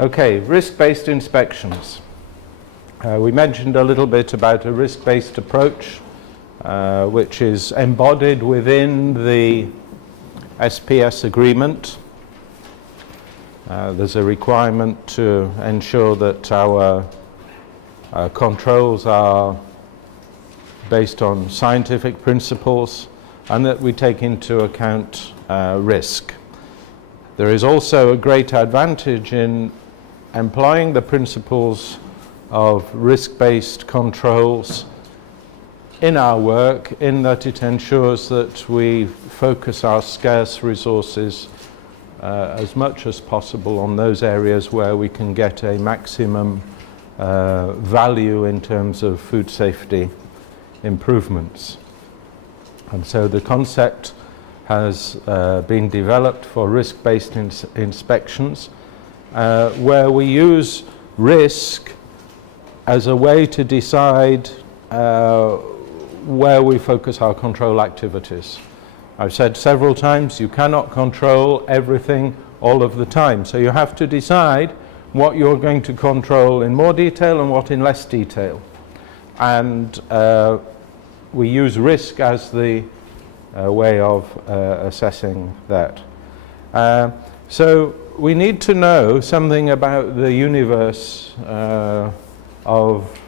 Okay, risk-based inspections. We mentioned a little bit about a risk-based approach, which is embodied within the SPS agreement. There's a requirement to ensure that our controls are based on scientific principles and that we take into account risk. There is also a great advantage in employing the principles of risk-based controls in our work, in that it ensures that we focus our scarce resources as much as possible on those areas where we can get a maximum value in terms of food safety improvements. And so the concept has been developed for risk-based inspections, where we use risk as a way to decide where we focus our control activities. I've said several times, you cannot control everything all of the time. So you have to decide what you're going to control in more detail and what in less detail. And we use risk as the way of assessing that. So we need to know something about the universe of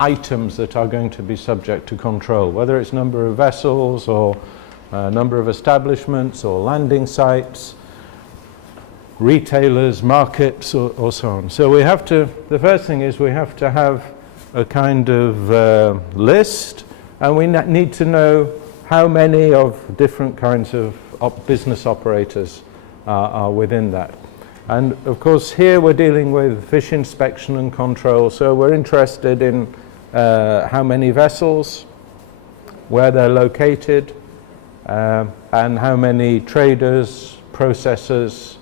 items that are going to be subject to control, whether it's number of vessels or number of establishments or landing sites, retailers, markets, or so on. So we have to, the first thing is we have to have a kind of list, and we need to know how many of different kinds of business operators are within that. And of course here we're dealing with fish inspection and control, so we're interested in how many vessels, where they're located, and how many traders, processors,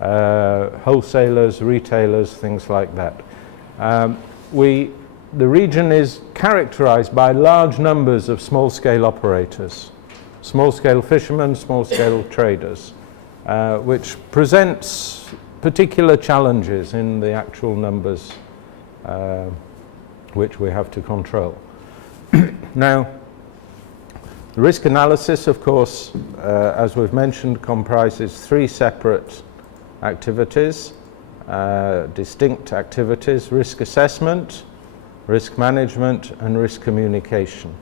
wholesalers, retailers, things like that. The region is characterized by large numbers of small-scale operators, small-scale fishermen, small-scale traders, which presents particular challenges in the actual numbers which we have to control. Now, the risk analysis, of course, as we've mentioned, comprises three separate activities, distinct activities: risk assessment, risk management, and risk communication.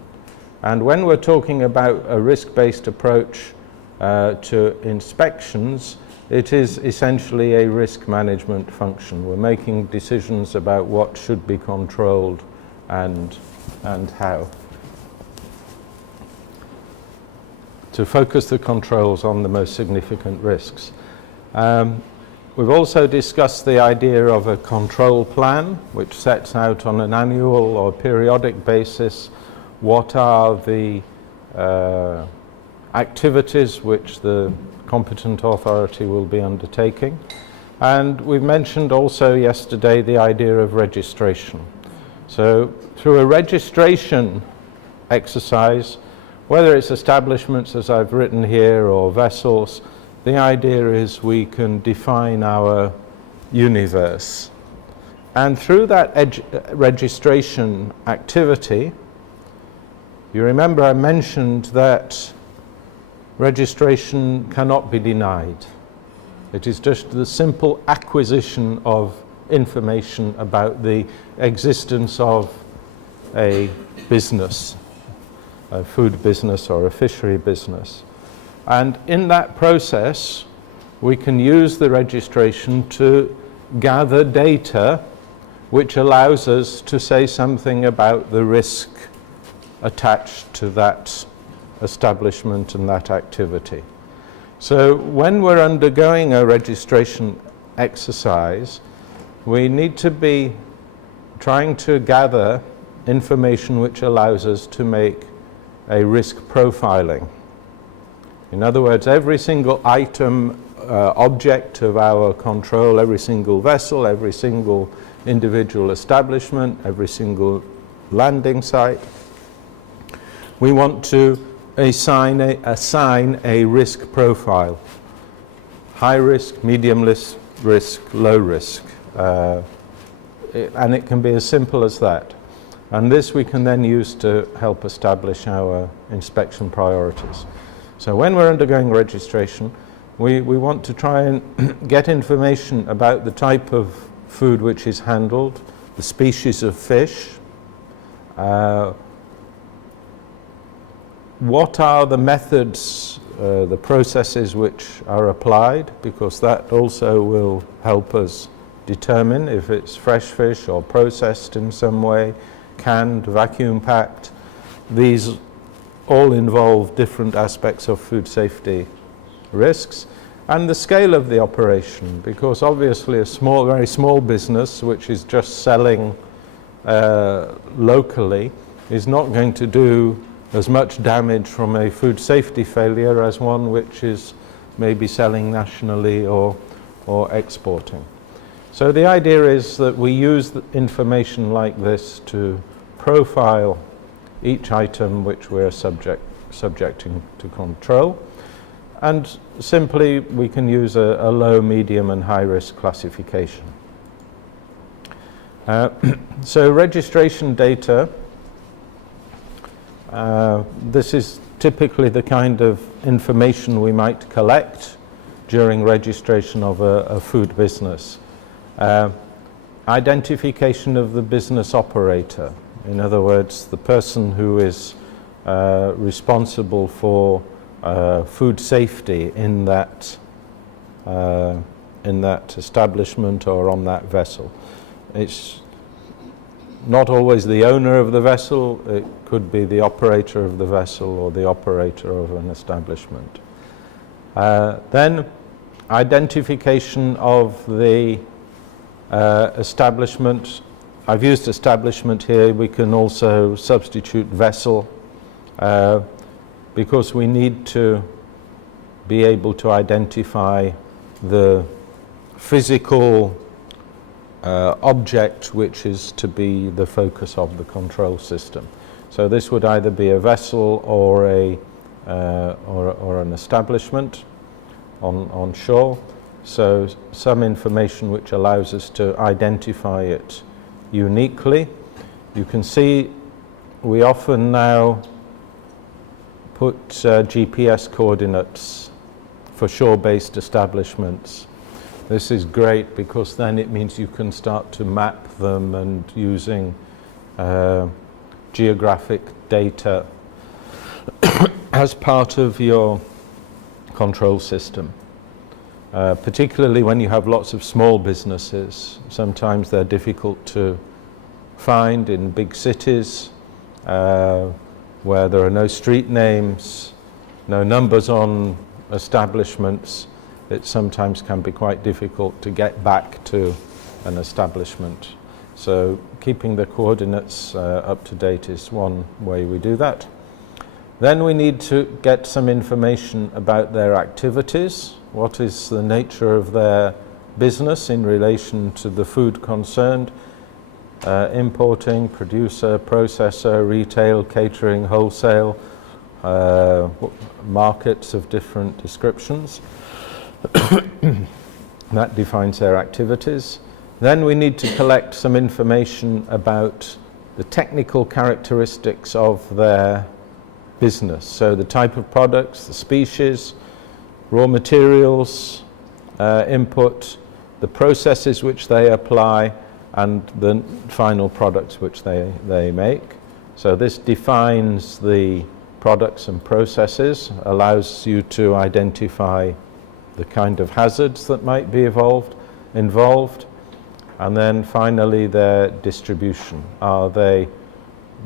And when we're talking about a risk-based approach to inspections, it is essentially a risk management function. We're making decisions about what should be controlled and how, to focus the controls on the most significant risks. We've also discussed the idea of a control plan, which sets out on an annual or periodic basis what are the activities which the competent authority will be undertaking. And we've mentioned also yesterday the idea of registration. So through a registration exercise, whether it's establishments as I've written here or vessels, the idea is we can define our universe. And through that registration activity, you remember I mentioned that registration cannot be denied. It is just the simple acquisition of information about the existence of a business, a food business or a fishery business. And in that process, we can use the registration to gather data which allows us to say something about the risk attached to that establishment and that activity. So when we're undergoing a registration exercise, we need to be trying to gather information which allows us to make a risk profiling. In other words, every single item, object of our control, every single vessel, every single individual establishment, every single landing site, we want to assign a risk profile. High risk, medium risk, risk, low risk. And it can be as simple as that. And this we can then use to help establish our inspection priorities. So when we're undergoing registration, we want to try and get information about the type of food which is handled, the species of fish, what are the methods, the processes which are applied, because that also will help us determine if it's fresh fish or processed in some way, canned, vacuum packed. These all involve different aspects of food safety risks, and the scale of the operation, because obviously a very small business which is just selling locally is not going to do as much damage from a food safety failure as one which is maybe selling nationally or exporting. So the idea is that we use information like this to profile each item which we're subjecting to control, and simply we can use a low, medium and high risk classification. So registration data, this is typically the kind of information we might collect during registration of a food business. Identification of the business operator, in other words, the person who is responsible for food safety in that establishment or on that vessel. It's not always the owner of the vessel, it could be the operator of the vessel or the operator of an establishment. Then identification of the establishment. I've used establishment here, we can also substitute vessel because we need to be able to identify the physical object which is to be the focus of the control system. So this would either be a vessel or an establishment on shore. So some information which allows us to identify it uniquely. You can see we often now put GPS coordinates for shore-based establishments. This is great because then it means you can start to map them and using geographic data as part of your control system. Particularly when you have lots of small businesses. Sometimes they're difficult to find in big cities where there are no street names, no numbers on establishments. It sometimes can be quite difficult to get back to an establishment. So keeping the coordinates up to date is one way we do that. Then we need to get some information about their activities. What is the nature of their business in relation to the food concerned? Importing, producer, processor, retail, catering, wholesale, markets of different descriptions. That defines their activities. Then we need to collect some information about the technical characteristics of their business. So the type of products, the species, raw materials, input, the processes which they apply, and the final products which they make. So this defines the products and processes, allows you to identify the kind of hazards that might be involved, and then finally their distribution. Are they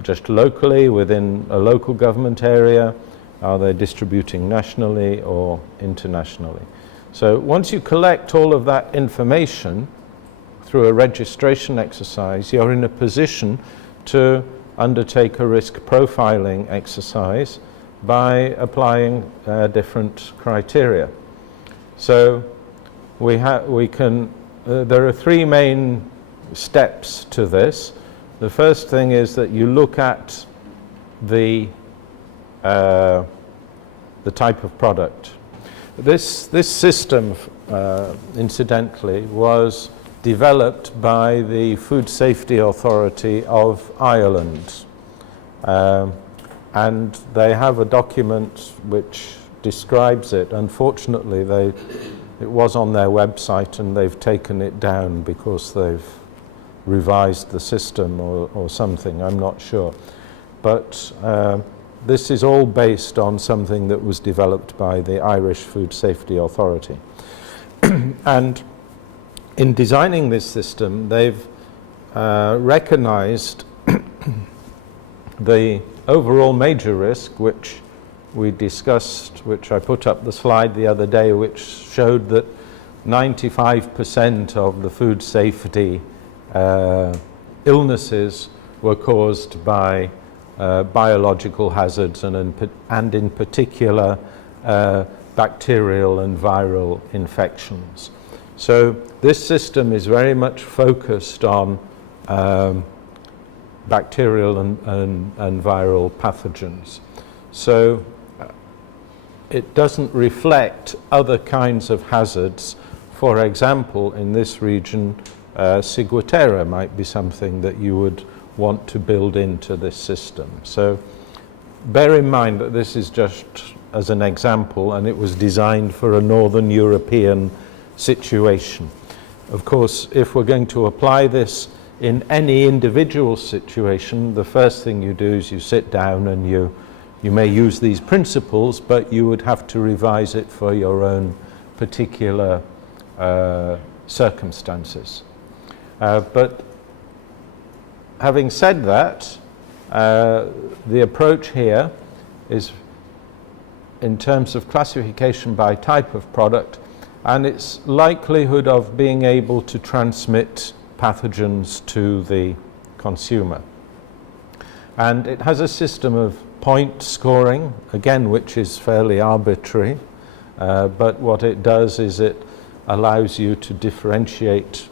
just locally within a local government area? Are they distributing nationally or internationally? So once you collect all of that information through a registration exercise, you're in a position to undertake a risk profiling exercise by applying different criteria. So there are three main steps to this. The first thing is that you look at the type of product. This system, incidentally, was developed by the Food Safety Authority of Ireland. And they have a document which describes it. Unfortunately, it was on their website and they've taken it down because they've revised the system or something, I'm not sure. But this is all based on something that was developed by the Irish Food Safety Authority. And in designing this system, they've recognized the overall major risk, which we discussed, which I put up the slide the other day, which showed that 95% of the food safety illnesses were caused by biological hazards and in particular bacterial and viral infections. So this system is very much focused on bacterial and viral pathogens. So it doesn't reflect other kinds of hazards. For example, in this region, ciguatera might be something that you would want to build into this system. So bear in mind that this is just as an example, and it was designed for a Northern European situation. Of course, if we're going to apply this in any individual situation, the first thing you do is you sit down and you may use these principles, but you would have to revise it for your own particular circumstances. But having said that, the approach here is in terms of classification by type of product and its likelihood of being able to transmit pathogens to the consumer. And it has a system of point scoring, again, which is fairly arbitrary, but what it does is it allows you to differentiate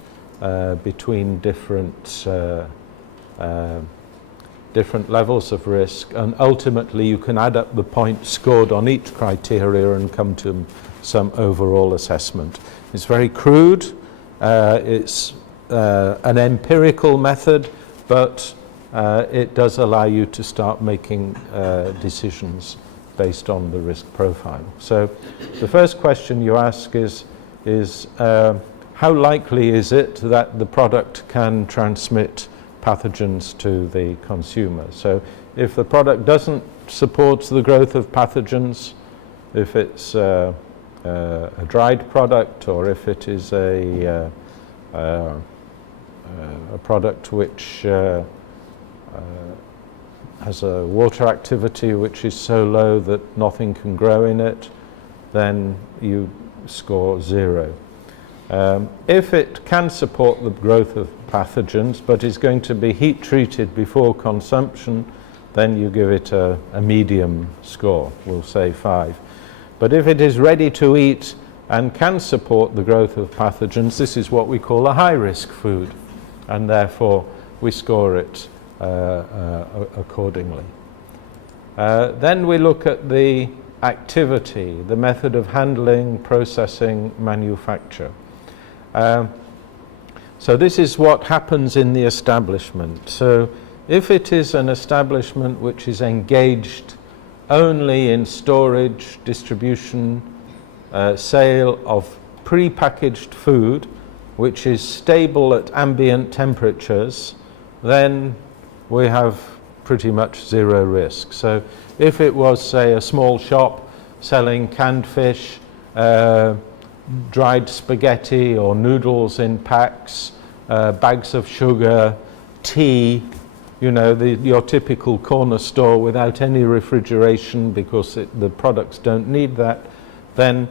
between different levels of risk, and ultimately you can add up the points scored on each criteria and come to some overall assessment. It's very crude, it's an empirical method, but it does allow you to start making decisions based on the risk profile. So the first question you ask is how likely is it that the product can transmit pathogens to the consumer? So if the product doesn't support the growth of pathogens, if it's a dried product, or if it is a product which has a water activity which is so low that nothing can grow in it, then you score 0. If it can support the growth of pathogens but is going to be heat treated before consumption, then you give it a medium score, we'll say 5. But if it is ready to eat and can support the growth of pathogens, this is what we call a high-risk food, and therefore we score it accordingly. Then we look at the activity, the method of handling, processing, manufacture. So this is what happens in the establishment. So if it is an establishment which is engaged only in storage, distribution, sale of pre-packaged food, which is stable at ambient temperatures, then we have pretty much 0 risk. So if it was, say, a small shop selling canned fish, dried spaghetti or noodles in packs, bags of sugar, tea, you know, your typical corner store without any refrigeration because the products don't need that, then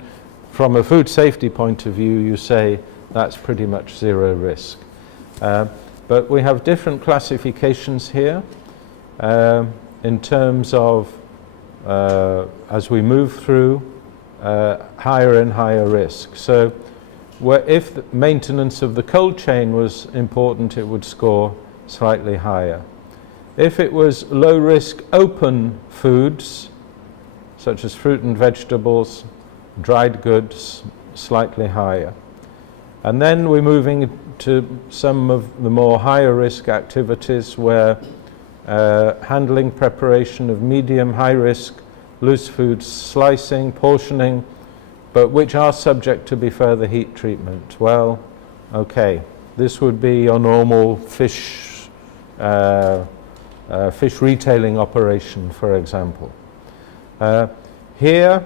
from a food safety point of view, you say that's pretty much 0 risk. But we have different classifications here in terms of, as we move through, higher and higher risk. So if the maintenance of the cold chain was important, it would score slightly higher. If it was low risk open foods, such as fruit and vegetables, dried goods slightly higher. And then we're moving to some of the more higher risk activities where handling, preparation of medium, high risk, loose foods, slicing, portioning, but which are subject to be further heat treatment. Well, okay, this would be your normal fish retailing operation, for example. Here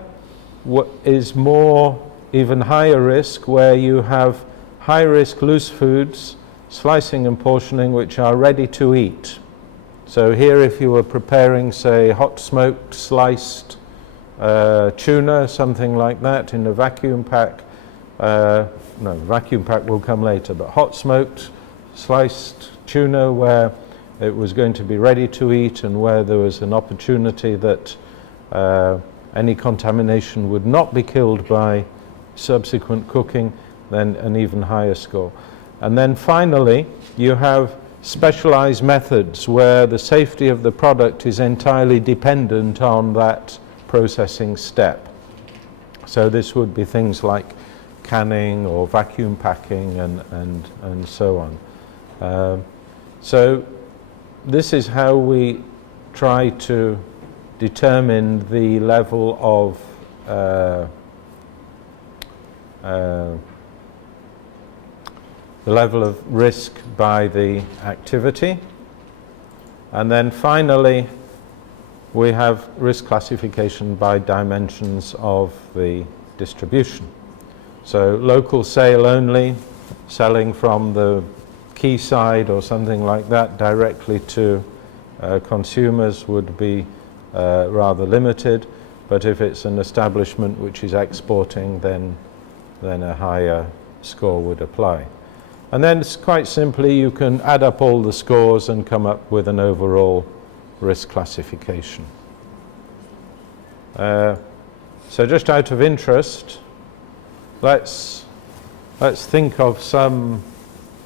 is more even higher risk, where you have high risk loose foods, slicing and portioning, which are ready to eat. So here, if you were preparing, say, hot smoked sliced tuna, something like that, in a vacuum pack, no, vacuum pack will come later, but hot smoked sliced tuna where it was going to be ready to eat and where there was an opportunity that any contamination would not be killed by subsequent cooking, then an even higher score. And then finally, you have specialized methods where the safety of the product is entirely dependent on that processing step. So this would be things like canning or vacuum packing and so on. So this is how we try to determine the level of risk by the activity. And then finally, we have risk classification by dimensions of the distribution. So local sale only, selling from the quayside or something like that directly to consumers would be rather limited, but if it's an establishment which is exporting, then a higher score would apply. And then quite simply you can add up all the scores and come up with an overall risk classification. So just out of interest, let's think of some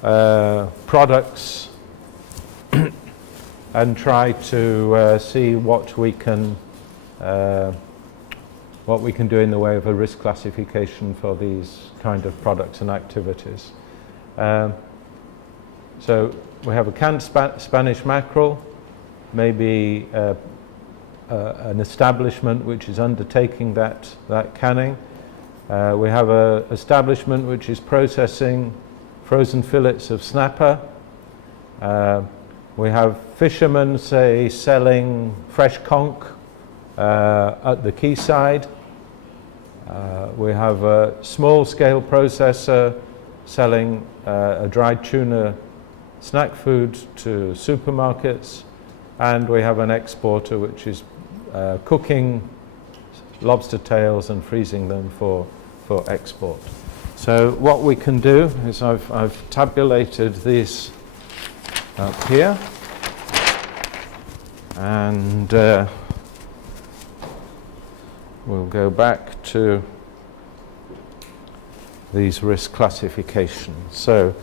products and try to see what we can do in the way of a risk classification for these kind of products and activities. So we have a canned Spanish mackerel, maybe an establishment which is undertaking that canning. We have an establishment which is processing frozen fillets of snapper. We have fishermen, say, selling fresh conch at the quayside. We have a small-scale processor selling a dried tuna snack food to supermarkets, and we have an exporter which is cooking lobster tails and freezing them for export. So what we can do is I've tabulated these up here, and we'll go back to these risk classifications. So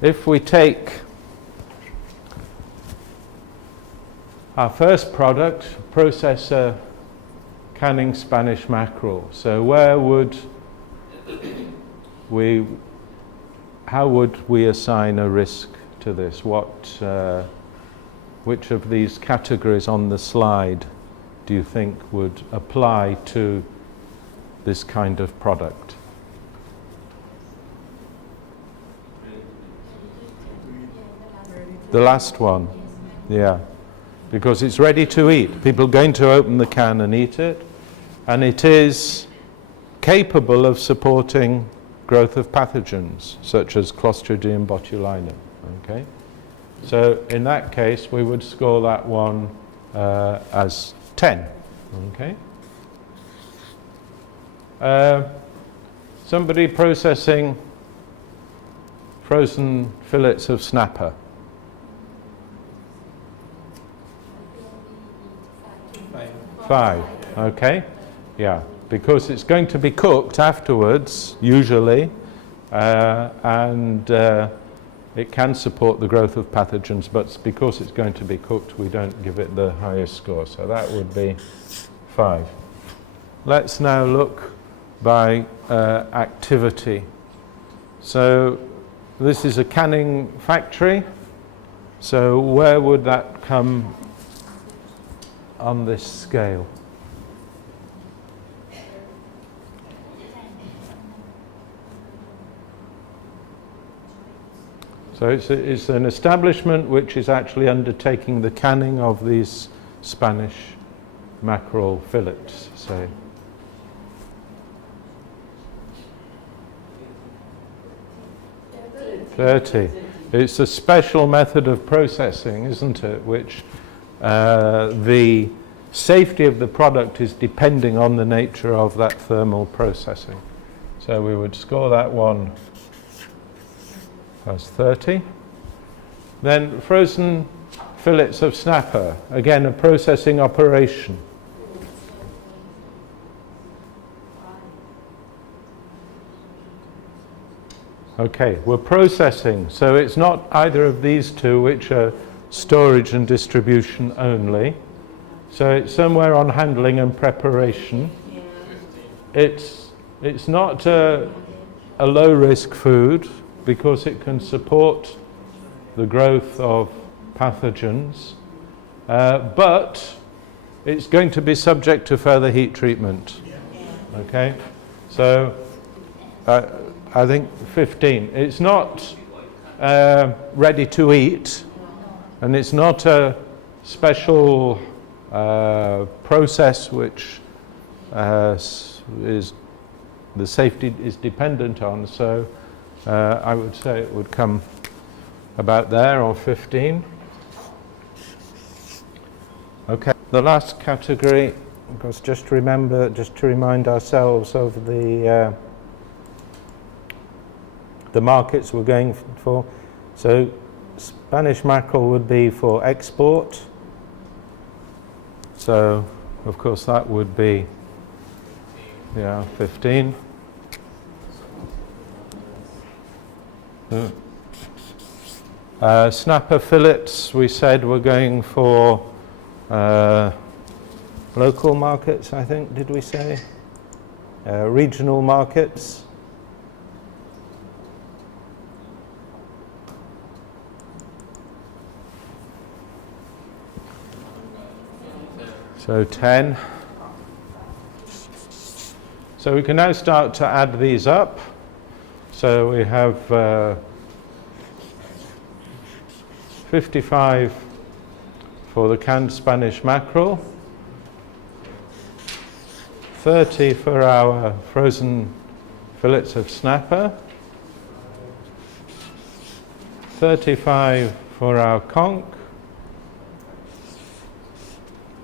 if we take our first product, processor canning Spanish mackerel, so how would we assign a risk to this? Which of these categories on the slide do you think would apply to this kind of product? The last one, yeah, because it's ready to eat. People are going to open the can and eat it, and it is capable of supporting growth of pathogens such as Clostridium botulinum. Okay, so in that case we would score that one as 10. Okay. Somebody processing frozen fillets of snapper. 5. Okay. Yeah, because it's going to be cooked afterwards, usually, and it can support the growth of pathogens, but because it's going to be cooked, we don't give it the highest score. So that would be 5. Let's now look by activity. So this is a canning factory. So where would that come on this scale? So it's an establishment which is actually undertaking the canning of these Spanish mackerel fillets, say. $30. It's a special method of processing, isn't it, which the safety of the product is depending on the nature of that thermal processing. So we would score that one as 30. Then frozen fillets of snapper, again a processing operation. Okay, we're processing, so it's not either of these two which are storage and distribution only. So it's somewhere on handling and preparation. It's not a low risk food because it can support the growth of pathogens, but it's going to be subject to further heat treatment. Okay, so I think 15. It's not ready to eat, and it's not a special process which is the safety is dependent on. So I would say it would come about there, or 15. Okay, the last category, because just to remind ourselves of the markets we're going for. So Spanish mackerel would be for export. So of course that would be 15. Snapper fillets, we said we're going for local markets, I think, did we say? Regional markets. So 10. So we can now start to add these up. So we have 55 for the canned Spanish mackerel, 30 for our frozen fillets of snapper, 35 for our conch,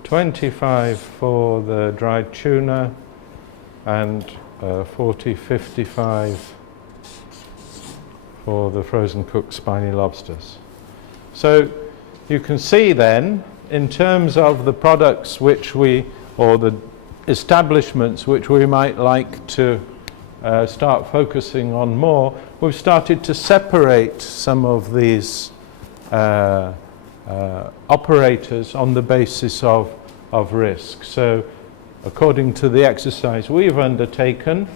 25 for the dried tuna, and 55 for the frozen cooked spiny lobsters. So you can see then, in terms of the products which we, or the establishments which we might like to start focusing on more, we've started to separate some of these operators on the basis of risk. So according to the exercise we've undertaken,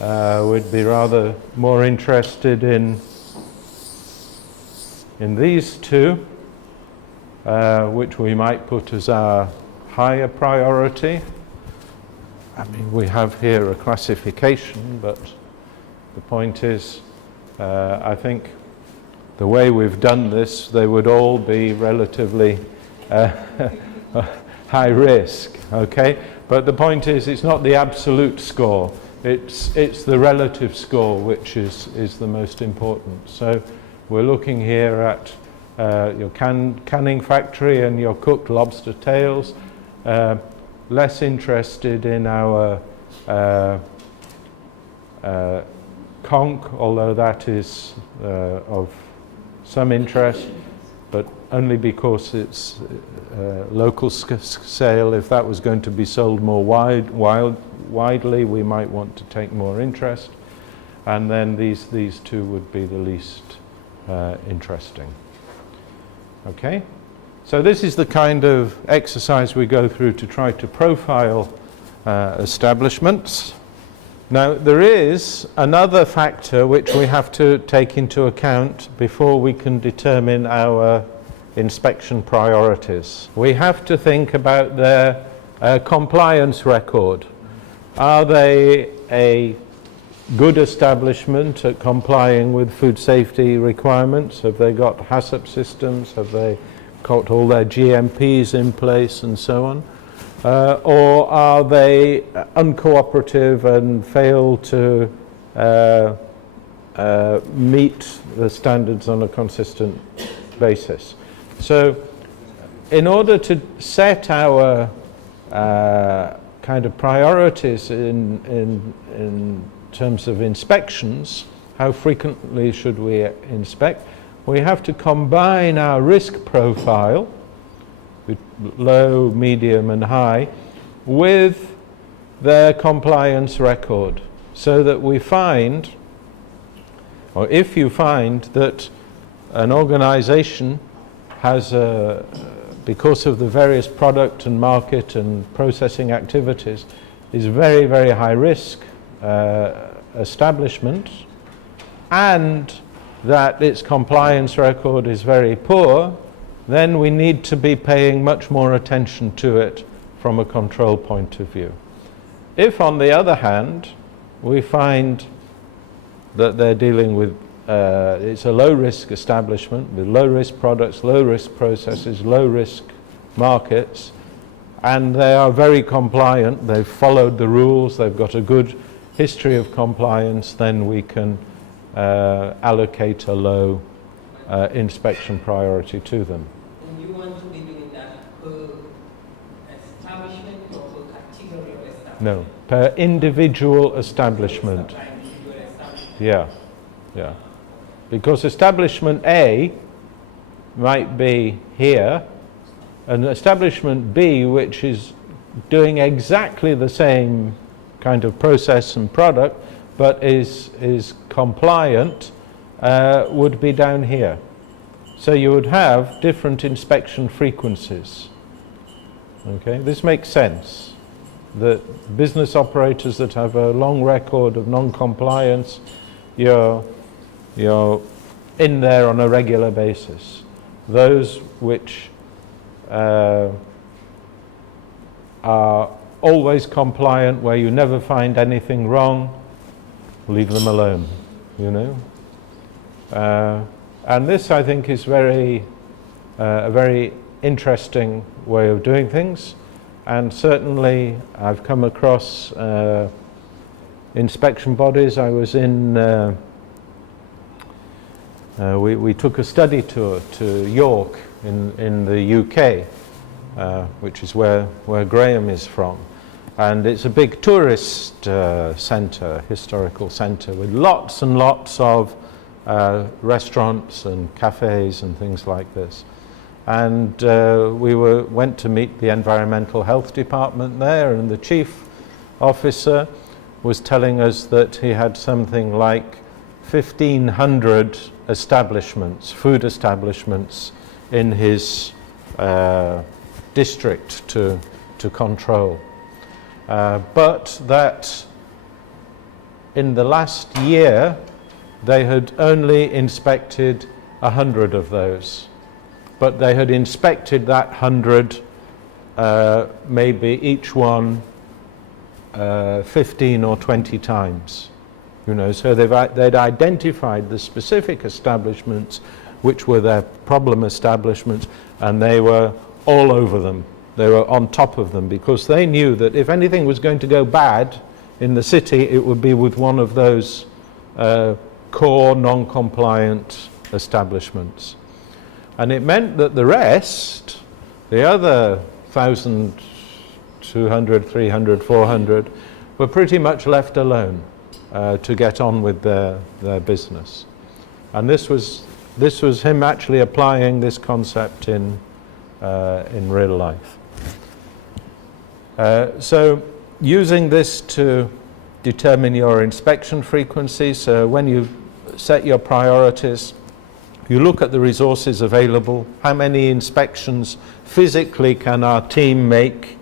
we'd be rather more interested in these two, which we might put as our higher priority. I mean, we have here a classification, but the point is, I think the way we've done this, they would all be relatively high risk, okay? But the point is, it's not the absolute score, it's the relative score which is the most important. So we're looking here at your canning factory and your cooked lobster tails, less interested in our conch, although that is of some interest, but only because it's local sale. If that was going to be sold more widely, we might want to take more interest. And then these two would be the least interesting. Okay, so this is the kind of exercise we go through to try to profile establishments. Now, there is another factor which we have to take into account before we can determine our inspection priorities. We have to think about their compliance record. Are they a good establishment at complying with food safety requirements? Have they got HACCP systems? Have they got all their GMPs in place and so on? Or are they uncooperative and fail to meet the standards on a consistent basis? So in order to set our kind of priorities in terms of inspections, how frequently should we inspect, we have to combine our risk profile, low, medium and high, with their compliance record, so that we find, or if you find that an organization has because of the various product and market and processing activities, is very, very high risk establishment, and that its compliance record is very poor, then we need to be paying much more attention to it from a control point of view. If, on the other hand, we find that they're dealing with, it's a low-risk establishment with low-risk products, low-risk processes, low-risk markets, and they are very compliant, they've followed the rules, they've got a good history of compliance, then we can allocate a low inspection priority to them. And you want to be doing that per establishment or per category of establishment? No, per individual establishment. Yeah, yeah. Because establishment A might be here, and establishment B, which is doing exactly the same kind of process and product, but is compliant, would be down here. So you would have different inspection frequencies. Okay, this makes sense. The business operators that have a long record of non-compliance, you're in there on a regular basis. Those which are always compliant, where you never find anything wrong, leave them alone, you know. And this, I think, is a very interesting way of doing things. And certainly, I've come across inspection bodies. I was in, we took a study tour to York in the UK, which is where Graham is from. And it's a big tourist centre, historical centre, with lots and lots of restaurants and cafes and things like this. And we went to meet the environmental health department there, and the chief officer was telling us that he had something like 1,500 establishments, food establishments, in his district to control. But that in the last year they had only inspected 100 of those, but they had inspected that 100, maybe each one 15 or 20 times, you know. So they'd identified the specific establishments which were their problem establishments, and they were all over them. They were on top of them, because they knew that if anything was going to go bad in the city, it would be with one of those core non-compliant establishments. And it meant that the rest, the other 1,200, 300, 400, were pretty much left alone to get on with their business. And this was him actually applying this concept in real life. So using this to determine your inspection frequency, so when you set your priorities, you look at the resources available, how many inspections physically can our team make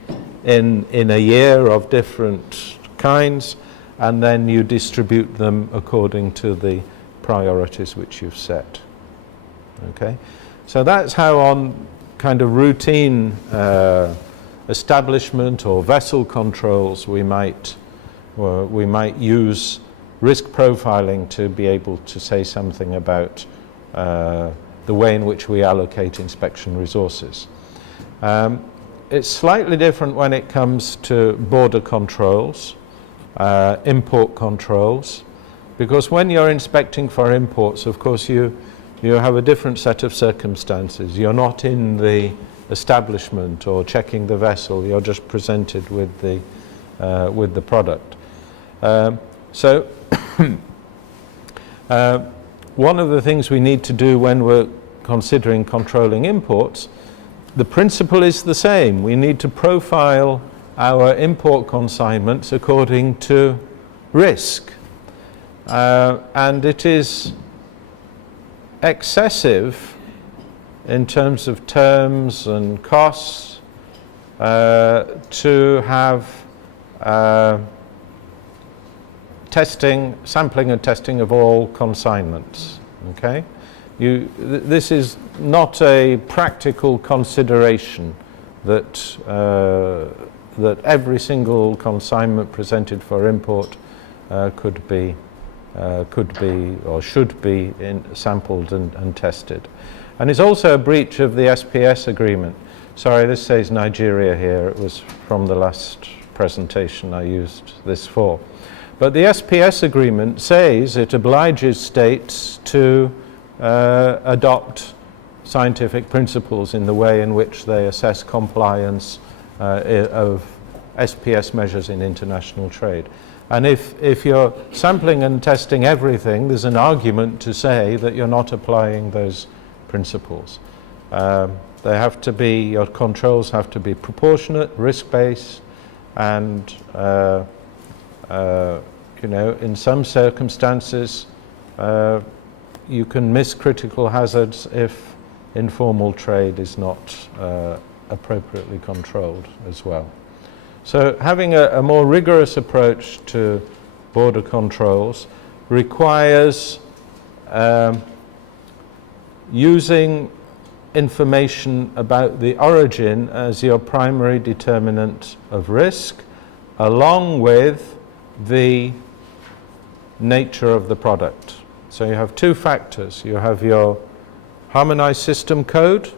in a year of different kinds, and then you distribute them according to the priorities which you've set. Okay, so that's how on kind of routine establishment or vessel controls we might use risk profiling to be able to say something about the way in which we allocate inspection resources. It's slightly different when it comes to border controls, import controls, because when you're inspecting for imports, of course you have a different set of circumstances. You're not in the establishment or checking the vessel, you're just presented with the product. So one of the things we need to do when we're considering controlling imports, the principle is the same. We need to profile our import consignments according to risk. And it is excessive in terms of terms and costs to have sampling and testing of all consignments. Okay, this is not a practical consideration that that every single consignment presented for import could be or should be sampled and tested. And it's also a breach of the SPS agreement. Sorry, this says Nigeria here. It was from the last presentation I used this for. But the SPS agreement says it obliges states to adopt scientific principles in the way in which they assess compliance of SPS measures in international trade. And if you're sampling and testing everything, there's an argument to say that you're not applying those principles. They have to be, your controls have to be proportionate, risk-based, and you know, in some circumstances you can miss critical hazards if informal trade is not appropriately controlled as well. So having a more rigorous approach to border controls requires using information about the origin as your primary determinant of risk, along with the nature of the product. So you have two factors. You have your harmonized system code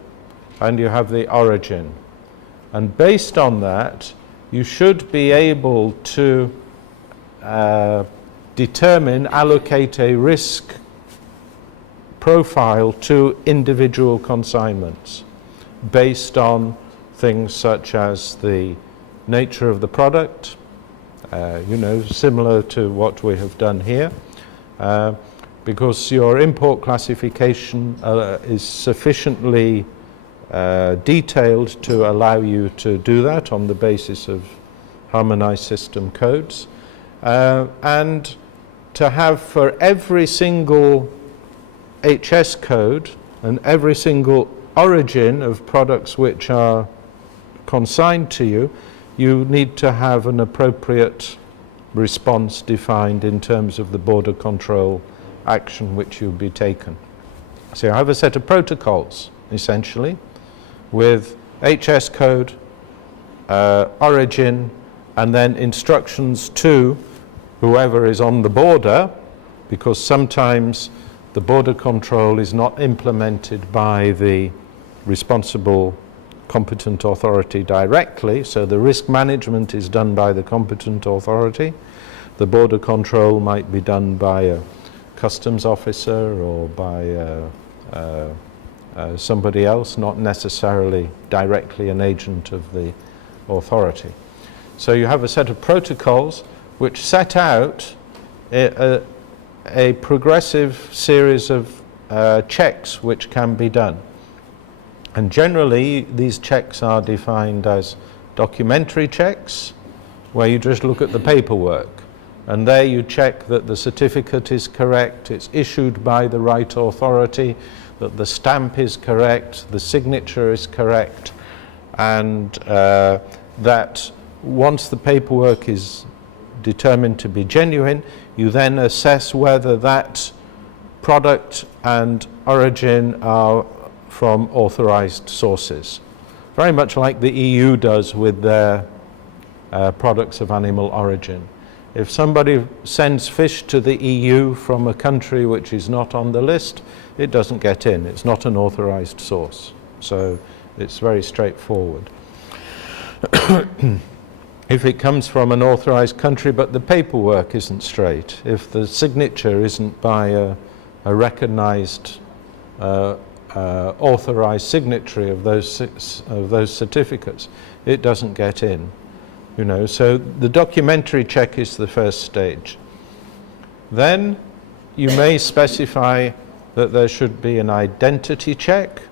and you have the origin. And based on that, you should be able to allocate a risk profile to individual consignments based on things such as the nature of the product, you know, similar to what we have done here, because your import classification is sufficiently detailed to allow you to do that on the basis of harmonized system codes, and to have for every single HS code and every single origin of products which are consigned to you, you need to have an appropriate response defined in terms of the border control action which will be taken. So you have a set of protocols, essentially, with HS code, origin, and then instructions to whoever is on the border, because sometimes the border control is not implemented by the responsible competent authority directly, so the risk management is done by the competent authority. The border control might be done by a customs officer or by somebody else, not necessarily directly an agent of the authority. So you have a set of protocols which set out a progressive series of checks which can be done. And generally these checks are defined as documentary checks, where you just look at the paperwork, and there you check that the certificate is correct, it's issued by the right authority, that the stamp is correct, the signature is correct, and that once the paperwork is determined to be genuine, you then assess whether that product and origin are from authorized sources. Very much like the EU does with their products of animal origin. If somebody sends fish to the EU from a country which is not on the list, it doesn't get in. It's not an authorized source. So it's very straightforward. If it comes from an authorized country but the paperwork isn't straight, if the signature isn't by a recognized authorized signatory of those certificates, it doesn't get in. You know, so the documentary check is the first stage. Then you may specify that there should be an identity check.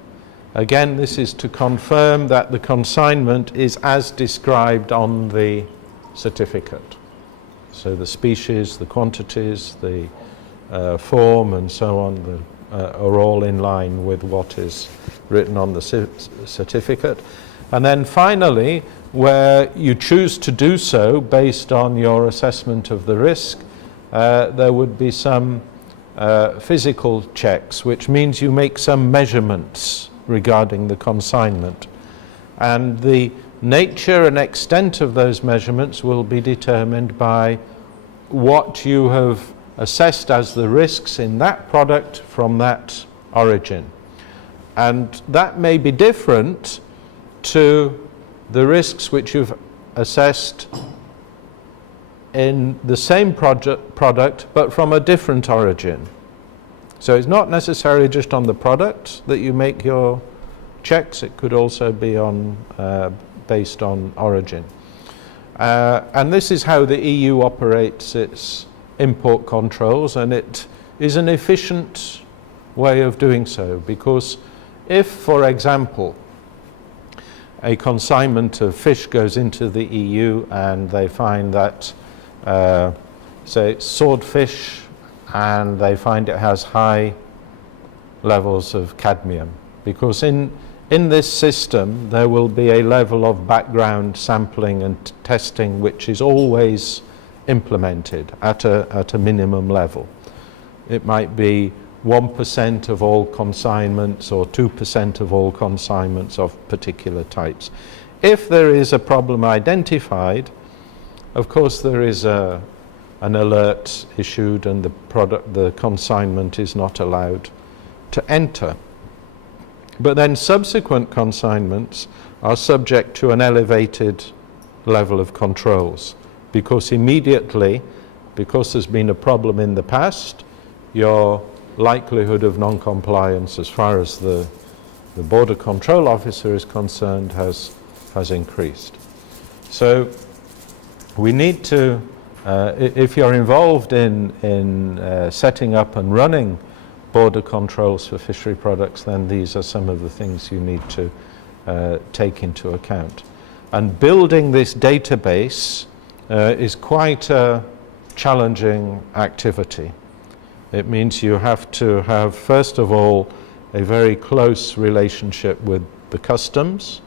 Again, this is to confirm that the consignment is as described on the certificate. So the species, the quantities, the form and so on are all in line with what is written on the certificate. And then finally, where you choose to do so based on your assessment of the risk, there would be some physical checks, which means you make some measurements regarding the consignment. And the nature and extent of those measurements will be determined by what you have assessed as the risks in that product from that origin. And that may be different to the risks which you've assessed in the same product but from a different origin. So it's not necessarily just on the product that you make your checks, it could also be on based on origin. And this is how the EU operates its import controls, and it is an efficient way of doing so, because if, for example, a consignment of fish goes into the EU and they find that, say, it's swordfish, and they find it has high levels of cadmium, because in this system there will be a level of background sampling and testing which is always implemented at a minimum level. It might be 1% of all consignments or 2% of all consignments of particular types. If there is a problem identified, of course there is an alert issued and the consignment is not allowed to enter. But then subsequent consignments are subject to an elevated level of controls, because immediately, because there's been a problem in the past, your likelihood of non-compliance as far as the border control officer is concerned has increased. So we need to, if you're involved in setting up and running border controls for fishery products, then these are some of the things you need to take into account. And building this database is quite a challenging activity. It means you have to have, first of all, a very close relationship with the customs,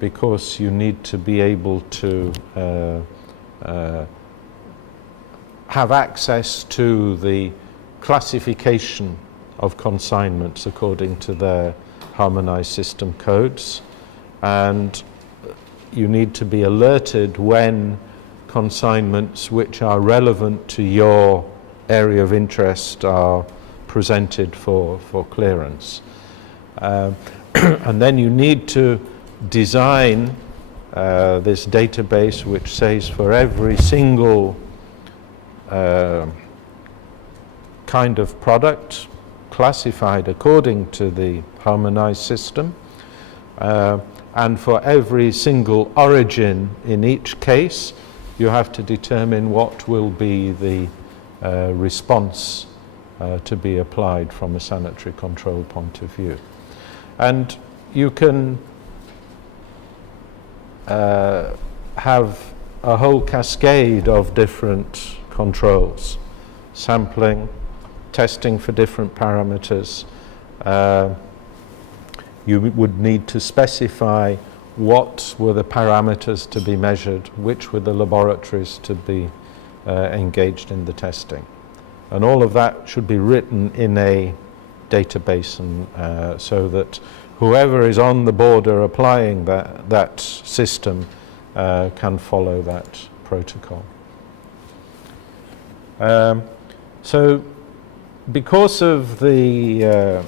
because you need to be able to have access to the classification of consignments according to their harmonized system codes, and you need to be alerted when consignments which are relevant to your area of interest are presented for clearance. And then you need to design this database which says for every single kind of product classified according to the harmonized system, and for every single origin in each case you have to determine what will be the response to be applied from a sanitary control point of view. And you can have a whole cascade of different controls, sampling, testing for different parameters. You would need to specify what were the parameters to be measured, which were the laboratories to be engaged in the testing. And all of that should be written in a database, and so that whoever is on the border applying that system can follow that protocol. So because of the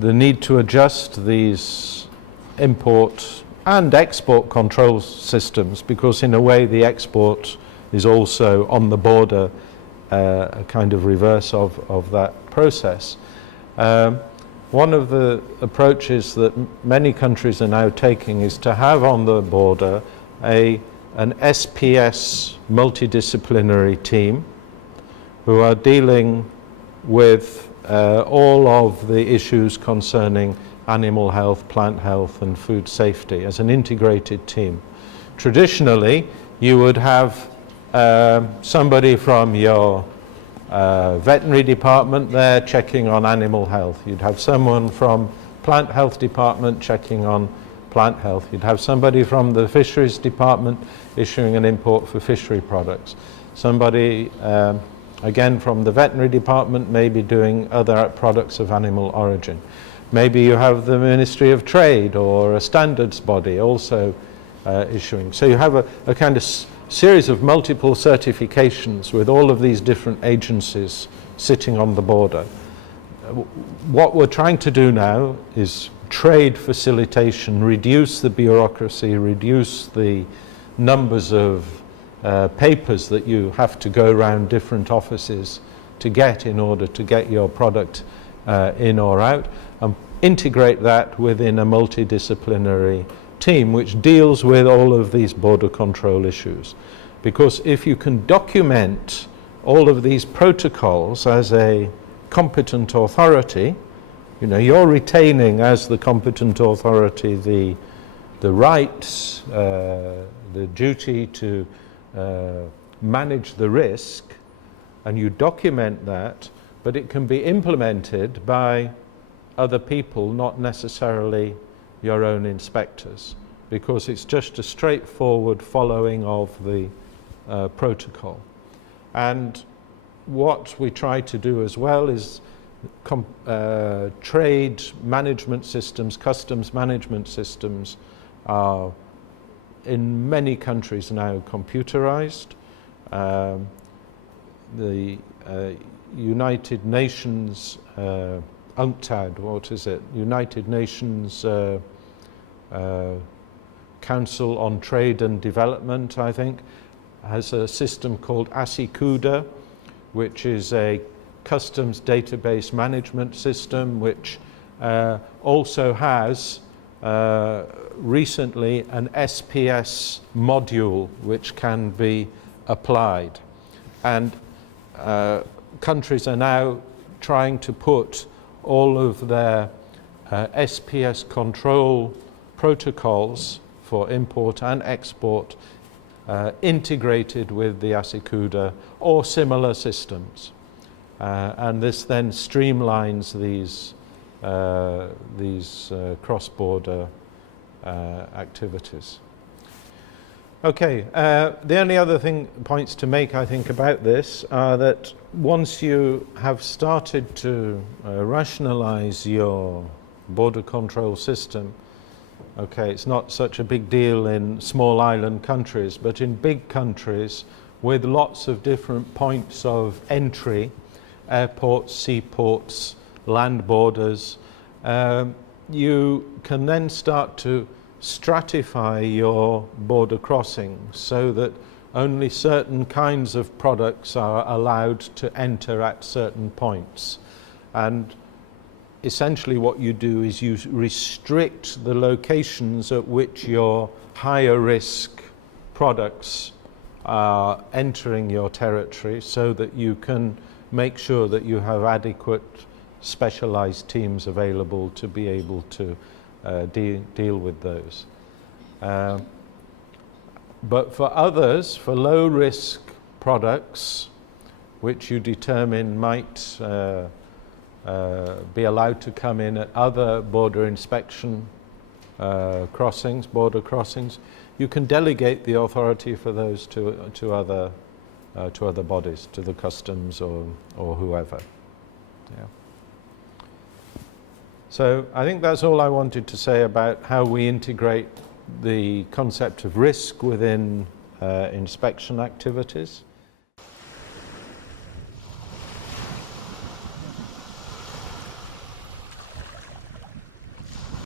need to adjust these import and export control systems, because in a way the export is also on the border a kind of reverse of that process. One of the approaches that many countries are now taking is to have on the border an SPS multidisciplinary team who are dealing with all of the issues concerning animal health, plant health and food safety as an integrated team. Traditionally, you would have somebody from your veterinary department there checking on animal health. You'd have someone from plant health department checking on plant health. You'd have somebody from the fisheries department issuing an import for fishery products. Somebody again from the veterinary department maybe doing other products of animal origin. Maybe you have the Ministry of Trade or a standards body also issuing. So you have a kind of series of multiple certifications with all of these different agencies sitting on the border. What we're trying to do now is trade facilitation, reduce the bureaucracy, reduce the numbers of papers that you have to go around different offices to get in order to get your product in or out, and integrate that within a multidisciplinary team which deals with all of these border control issues. Because if you can document all of these protocols as a competent authority, you know, you're retaining as the competent authority the rights, the duty to manage the risk, and you document that, but it can be implemented by other people, not necessarily your own inspectors, because it's just a straightforward following of the protocol. And what we try to do as well is trade management systems, customs management systems are in many countries now computerized. The United Nations UNCTAD, what is it? United Nations Council on Trade and Development, I think, has a system called IICA, which is a customs database management system, which also has recently an SPS module which can be applied. And countries are now trying to put all of their SPS control protocols for import and export integrated with the IICA or similar systems. And this then streamlines these cross-border activities. Okay, the only other points to make, I think, about this are that once you have started to rationalize your border control system, okay, it's not such a big deal in small island countries, but in big countries with lots of different points of entry, airports, seaports, land borders, you can then start to stratify your border crossings so that only certain kinds of products are allowed to enter at certain points. And essentially what you do is you restrict the locations at which your higher risk products are entering your territory, so that you can make sure that you have adequate specialized teams available to be able to deal with those. But for others, for low risk products, which you determine might be allowed to come in at other border inspection crossings, border crossings, you can delegate the authority for those to other bodies, to the customs or whoever. Yeah. So I think that's all I wanted to say about how we integrate the concept of risk within inspection activities.